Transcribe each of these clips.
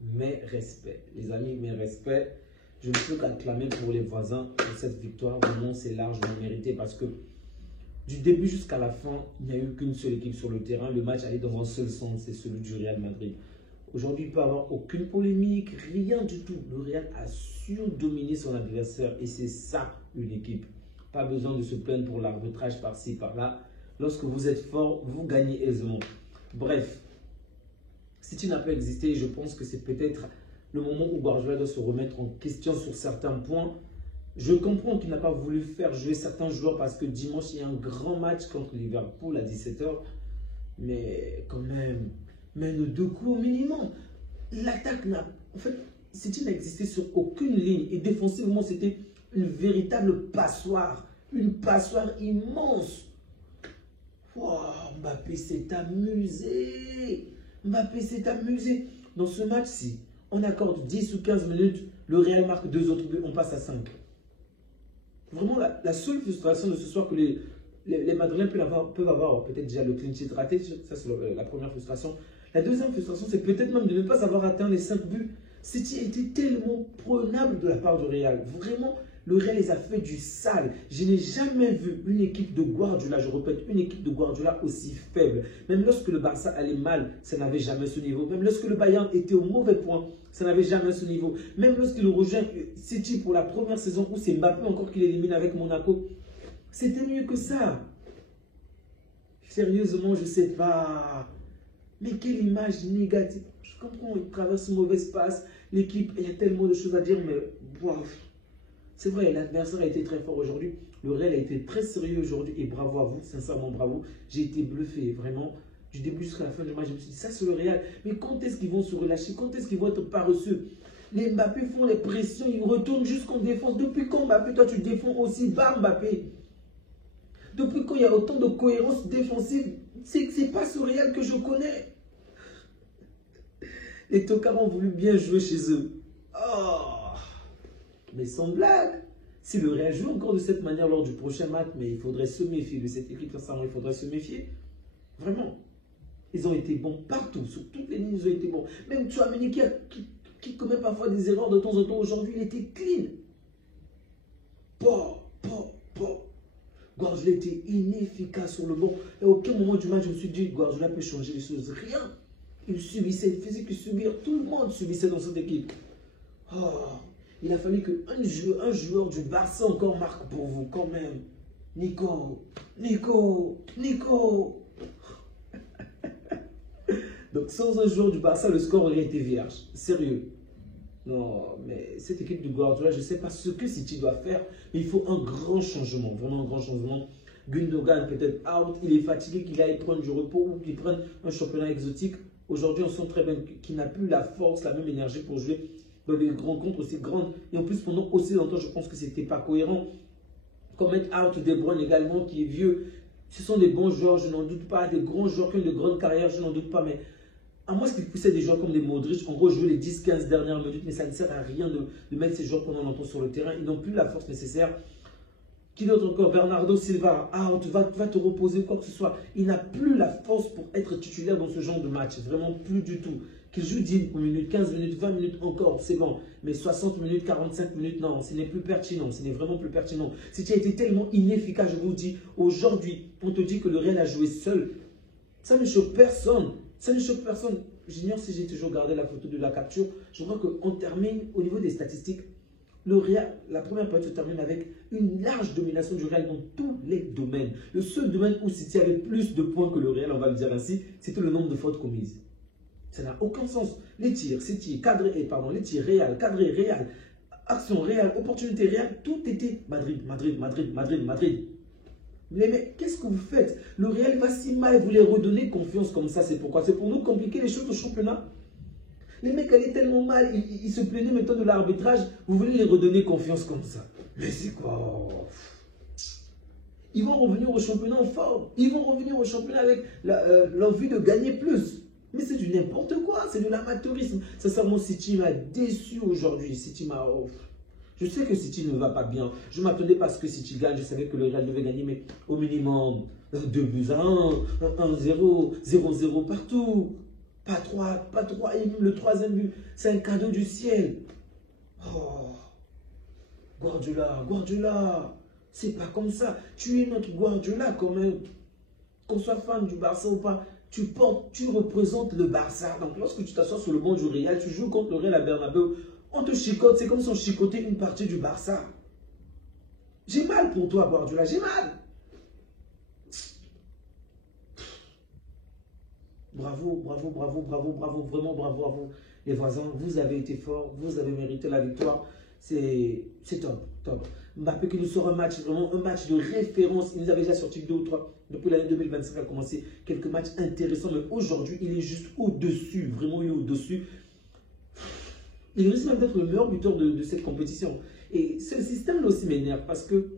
mes respects. Les amis, mes respects. Je ne peux qu'acclamer pour les voisins pour cette victoire. Vraiment, c'est largement mérité parce que du début jusqu'à la fin, il n'y a eu qu'une seule équipe sur le terrain. Le match allait dans un seul sens, c'est celui du Real Madrid. Aujourd'hui, il ne peut y avoir aucune polémique, rien du tout. Le Real a surdominé son adversaire et c'est ça une équipe. Pas besoin de se plaindre pour l'arbitrage par-ci, par-là. Lorsque vous êtes fort, vous gagnez aisément. Bref, City n'a pas existé. Je pense que c'est peut-être le moment où Guardiola doit se remettre en question sur certains points. Je comprends qu'il n'a pas voulu faire jouer certains joueurs parce que dimanche, il y a un grand match contre Liverpool à 17 h. Mais quand même, mène 2 coups au minimum. L'attaque n'a... En fait, City n'a existé sur aucune ligne. Et défensivement, c'était une véritable passoire. Une passoire immense. Wow, Mbappé s'est amusé. Mbappé s'est amusé. Dans ce match-ci, on accorde 10 ou 15 minutes, le Real marque 2 autres buts, on passe à 5. Vraiment, la seule frustration de ce soir que les Madrilènes peuvent avoir peut-être déjà le clean sheet raté, ça c'est la première frustration. La deuxième frustration, c'est peut-être même de ne pas avoir atteint les 5 buts. City a été tellement prenable de la part du Real. Vraiment, le Real les a fait du sale. Je n'ai jamais vu une équipe de Guardiola, je répète, une équipe de Guardiola aussi faible. Même lorsque le Barça allait mal, ça n'avait jamais ce niveau. Même lorsque le Bayern était au mauvais point, ça n'avait jamais ce niveau. Même lorsqu'il rejoint City pour la première saison où c'est Mbappé encore qui l'élimine avec Monaco, c'était mieux que ça. Sérieusement, je ne sais pas. Mais quelle image négative. Je comprends, il traverse une mauvaise passe. L'équipe, il y a tellement de choses à dire, mais wow. C'est vrai, l'adversaire a été très fort aujourd'hui. Le Real a été très sérieux aujourd'hui et bravo à vous, sincèrement bravo. J'ai été bluffé, vraiment. Du début jusqu'à la fin du match, je me suis dit, ça c'est le Real. Mais quand est-ce qu'ils vont se relâcher? Quand est-ce qu'ils vont être paresseux? Les Mbappé font les pressions, ils retournent jusqu'en défense. Depuis quand Mbappé, toi tu défends aussi bas Mbappé? Depuis quand il y a autant de cohérence défensive? C'est pas ce Real que je connais. Les tocards ont voulu bien jouer chez eux. Oh! Mais sans blague, si le Real joue encore de cette manière lors du prochain match, mais il faudrait se méfier de cette équipe, sincèrement, il faudrait se méfier. Vraiment. Ils ont été bons partout, sur toutes les lignes, ils ont été bons. Même Tchouaméni qui commet parfois des erreurs de temps en temps, aujourd'hui, il était clean. Guardiola était inefficace sur le banc. Et à aucun moment du match, je me suis dit, Guardiola peut changer les choses. Rien. Il subissait, il faisait que subir. Tout le monde subissait dans cette équipe. Oh. Il a fallu qu'un joueur du Barça encore marque pour vous, quand même. Nico. Donc, sans un joueur du Barça, le score aurait été vierge. Sérieux. Non, mais cette équipe de Guardiola, je ne sais pas ce que City doit faire, mais il faut un grand changement, vraiment un grand changement. Gundogan peut-être out, il est fatigué, qu'il aille prendre du repos ou qu'il prenne un championnat exotique. Aujourd'hui, on sent très bien qu'il n'a plus la force, la même énergie pour jouer dans des grands comptes aussi grandes. Et en plus, pendant aussi longtemps, je pense que ce n'était pas cohérent. Comme mettre out De Bruyne également, qui est vieux. Ce sont des bons joueurs, je n'en doute pas. Des grands joueurs qui ont de grandes carrières, je n'en doute pas. Mais à moins qu'ils poussaient des joueurs comme des Modric, en gros, jouer les 10-15 dernières minutes, mais ça ne sert à rien de mettre ces joueurs pendant longtemps sur le terrain. Ils n'ont plus la force nécessaire. Qui d'autre encore? Bernardo Silva, out, va te reposer, quoi que ce soit. Il n'a plus la force pour être titulaire dans ce genre de match. Vraiment plus du tout. Qu'il joue 10 minutes, 15 minutes, 20 minutes encore, c'est bon. Mais 60 minutes, 45 minutes, non, ce n'est plus pertinent. Ce n'est vraiment plus pertinent. Si tu as été tellement inefficace, je vous dis, aujourd'hui, on te dit que le Real a joué seul. Ça ne choque personne. Ça ne choque personne. J'ignore si j'ai toujours gardé la photo de la capture. Je crois qu'on termine au niveau des statistiques. Le Real, la première période se termine avec une large domination du Real dans tous les domaines. Le seul domaine où City avait plus de points que le Real, on va le dire ainsi, c'était le nombre de fautes commises. Ça n'a aucun sens. Les tirs, City, cadré, pardon, les tirs Real, cadré, Real, action Real, opportunité Real, tout était Madrid. Mais qu'est-ce que vous faites? Le Real va si mal, vous les redonnez confiance comme ça, c'est pourquoi? C'est pour nous compliquer les choses au championnat. Les mecs allaient tellement mal, ils se plaignaient maintenant de l'arbitrage, vous voulez les redonner confiance comme ça. Mais c'est quoi? Ils vont revenir au championnat en forme, ils vont revenir au championnat avec l'envie de gagner plus. Mais c'est du n'importe quoi, c'est de l'amateurisme. Sincèrement, City m'a déçu aujourd'hui. City m'a... Je sais que City ne va pas bien. Je m'attendais pas à ce que City gagne. Je savais que le Real devait gagner, mais au minimum 2 buts à 1, 1-0, 0-0 partout. Pas trois. Et même le troisième but, c'est un cadeau du ciel. Oh, Guardiola, c'est pas comme ça. Tu es notre Guardiola quand même. Qu'on soit fan du Barça ou pas, tu représentes le Barça. Donc lorsque tu t'assois sur le banc du Real, tu joues contre le Real à Bernabéu, on te chicote, c'est comme si on chicotait une partie du Barça. J'ai mal pour toi, Guardiola, j'ai mal. Bravo, vraiment bravo à vous, les voisins. Vous avez été forts, vous avez mérité la victoire. C'est top. Mbappé qui nous sort un match, vraiment un match de référence. Il nous avait déjà sorti 2 ou 3. Depuis l'année 2025, il a commencé quelques matchs intéressants. Mais aujourd'hui, il est juste au-dessus. Vraiment, il est au-dessus. Il risque même d'être le meilleur buteur de cette compétition. Et ce système-là aussi m'énerve parce que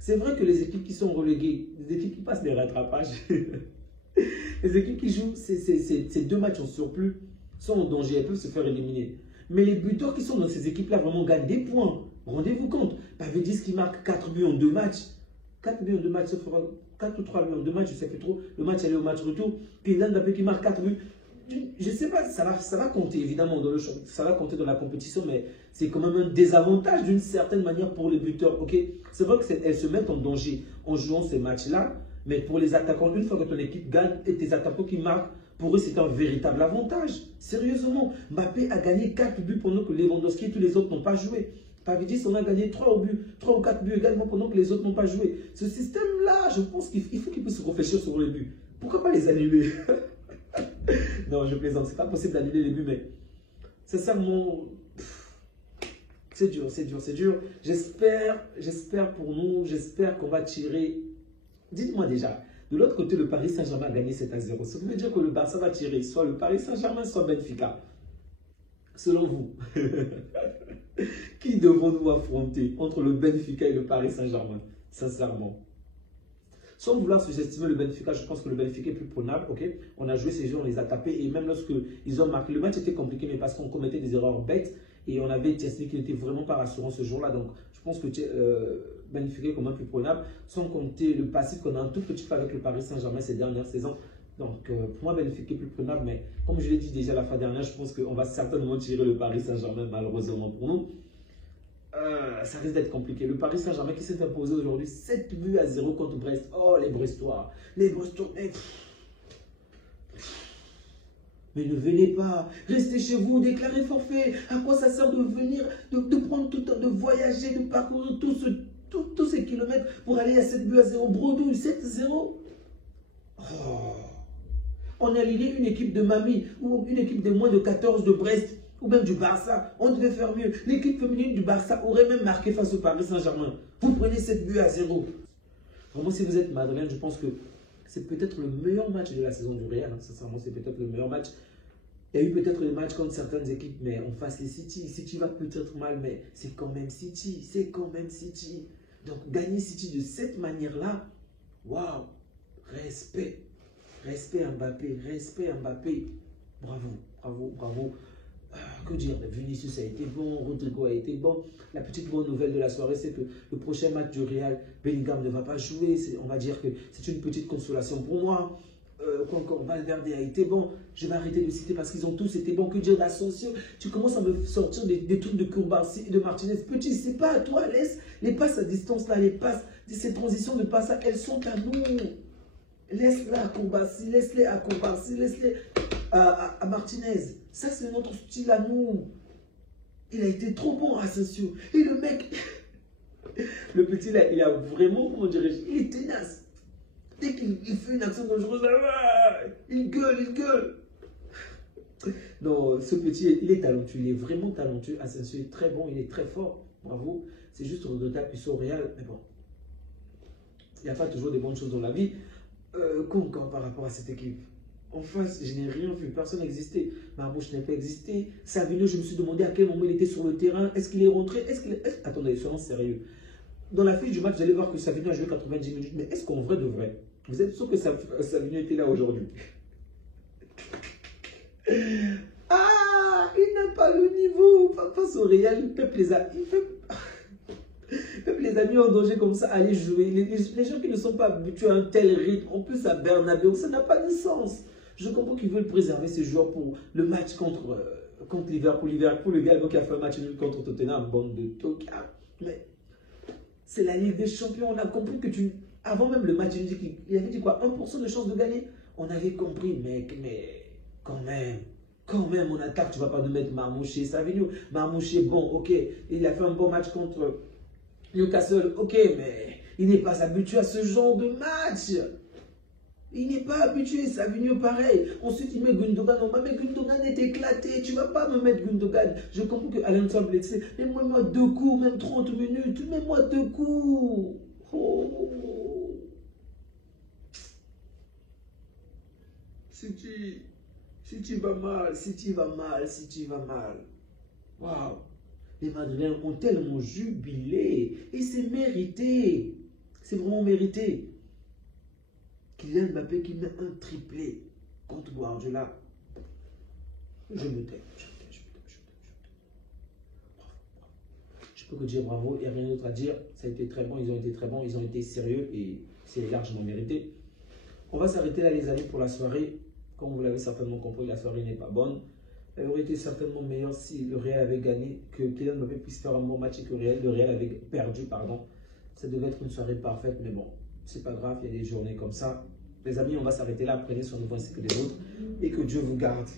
c'est vrai que les équipes qui sont reléguées, les équipes qui passent des rattrapages, les équipes qui jouent ces 2 matchs en surplus sont en danger, elles peuvent se faire éliminer. Mais les buteurs qui sont dans ces équipes-là vraiment gagnent des points. Rendez-vous compte, Pavédis qui marque 4 buts en 2 matchs. 4 buts en 2 matchs, ça fera 4 ou 3 buts en 2 matchs, je ne sais plus trop. Le match aller au match retour. Puis Mbappé qui marque 4 buts. Je ne sais pas, ça va compter évidemment dans le champ, ça va compter dans la compétition, mais c'est quand même un désavantage d'une certaine manière pour les buteurs. Ok, c'est vrai qu'elles se mettent en danger en jouant ces matchs-là, mais pour les attaquants, une fois que ton équipe gagne et tes attaquants qui marquent, pour eux c'est un véritable avantage. Sérieusement, Mbappé a gagné 4 buts pendant que Lewandowski et tous les autres n'ont pas joué. Pavidis, on a gagné 3 ou 4 buts également pendant que les autres n'ont pas joué. Ce système-là, je pense qu'il faut qu'il puisse réfléchir sur les buts. Pourquoi pas les annuler? Non, je plaisante, c'est pas possible d'annuler les buts, mais sincèrement, c'est dur. J'espère pour nous, j'espère qu'on va tirer. Dites-moi déjà, de l'autre côté, le Paris Saint-Germain a gagné 7-0. Ça veut dire que le Barça va tirer soit le Paris Saint-Germain, soit Benfica. Selon vous, qui devons-nous affronter entre le Benfica et le Paris Saint-Germain? Sincèrement. Sans vouloir sous-estimer le Benfica, je pense que le Benfica est plus prenable. Okay, on a joué ces jeux, on les a tapés. Et même lorsqu'ils ont marqué, le match était compliqué, mais parce qu'on commettait des erreurs bêtes. Et on avait Chesney qui n'était vraiment pas rassurant ce jour-là. Donc, je pense que Benfica est quand même plus prenable. Sans compter le passif qu'on a un tout petit peu avec le Paris Saint-Germain ces dernières saisons. Donc, pour moi, Benfica est plus prenable. Mais comme je l'ai dit déjà la fois dernière, je pense qu'on va certainement tirer le Paris Saint-Germain, malheureusement pour nous. Ça risque d'être compliqué. Le Paris Saint-Germain qui s'est imposé aujourd'hui 7-0 contre Brest. Oh, les Brestois. Les Brestois. Mais ne venez pas. Restez chez vous, déclarez forfait. À quoi ça sert de venir, de prendre tout le temps, de voyager, de parcourir tous ces kilomètres pour aller à 7-0. Bredouille, 7-0. Oh. On a aligné une équipe de Mamie ou une équipe de moins de 14 de Brest. Ou même du Barça, on devait faire mieux. L'équipe féminine du Barça aurait même marqué face au Paris Saint-Germain. Vous prenez 7-0. Vraiment, si vous êtes madrilène, je pense que c'est peut-être le meilleur match de la saison du Real. Sincèrement, c'est peut-être le meilleur match. Il y a eu peut-être des matchs contre certaines équipes, mais on face les City. City va peut-être mal, mais c'est quand même City. C'est quand même City. Donc, gagner City de cette manière-là, waouh, respect. Respect Mbappé, respect Mbappé. Bravo. Que dire, Vinicius a été bon, Rodrigo a été bon. La petite bonne nouvelle de la soirée, c'est que le prochain match du Real, Bellingham ne va pas jouer. On va dire que c'est une petite consolation pour moi. Encore Valverde a été bon. Je vais arrêter de citer parce qu'ils ont tous été bons. Que dire d'Asensio? Tu commences à me sortir des trucs de Kourbassi et de Martinez. Petit, c'est pas à toi. Laisse les passes à distance là, les passes, ces transitions de passes là, elles sont à nous. Laisse-la à Kourbassi, laisse-les à Kourbassi, laisse-les à Martinez. Ça, c'est notre style à nous. Il a été trop bon, Asensio. Et le mec, le petit là, il a vraiment, comment dirais-je, il est tenace. Dès qu'il fait une action dangereuse, il gueule. Non, ce petit, il est talentueux, il est vraiment talentueux. Asensio est très bon, il est très fort. Bravo. C'est juste regrettable qu'il soit au Real. Mais bon, il n'y a pas toujours des bonnes choses dans la vie. Encore par rapport à cette équipe. En face, je n'ai rien vu, personne n'existait. Marmouche n'a pas existé. Savino, je me suis demandé à quel moment il était sur le terrain. Est-ce qu'il est rentré? Attendez, soyons sérieux. Dans la fiche du match, vous allez voir que Savino a joué 90 minutes. Mais est-ce qu'en vrai de vrai, vous êtes sûr que Savino était là aujourd'hui? Ah, il n'a pas le niveau. Face au Real, il peut même les amis en danger comme ça, aller jouer. Les gens qui ne sont pas habitués à un tel rythme, en plus à Bernabéu, ça n'a pas de sens. Je comprends qu'ils veulent préserver ces joueurs pour le match contre Liverpool. Liverpool, le gars qui a fait un match nul contre Tottenham, bande de tocards. Mais c'est la Ligue des Champions. On a compris que avant même le match, il avait dit quoi, 1% de chance de gagner. On avait compris, mec, mais quand même, on attaque, tu ne vas pas nous mettre Marmouche, Savigno. Marmouche, bon, ok, il a fait un bon match contre Newcastle, ok, mais il n'est pas habitué à ce genre de match. Il n'est pas habitué, Savigno pareil. Ensuite, il met Gundogan. On va mettre Gundogan est éclaté. Tu ne vas pas me mettre Gundogan. Je comprends que Alain soit blessé. Mais moi 2 coups, même 30 minutes. Mets-moi 2 coups. Oh. Si tu vas mal. Waouh. Les Madrilènes ont tellement jubilé. Et c'est mérité. C'est vraiment mérité. Kylian Mbappé qui met un triplé contre Guardiola. Je me tais. Je peux que dire bravo et rien d'autre à dire. Ça a été très bon, ils ont été très bons, ils ont été sérieux et c'est largement mérité. On va s'arrêter là les amis pour la soirée. Comme vous l'avez certainement compris, la soirée n'est pas bonne. Elle aurait été certainement meilleure si le Real avait gagné, que Kylian Mbappé puisse faire un bon match et que le Real avait perdu, pardon. Ça devait être une soirée parfaite, mais bon, c'est pas grave, il y a des journées comme ça. Les amis, on va s'arrêter là. Prenez soin de vous ainsi que des autres et que Dieu vous garde.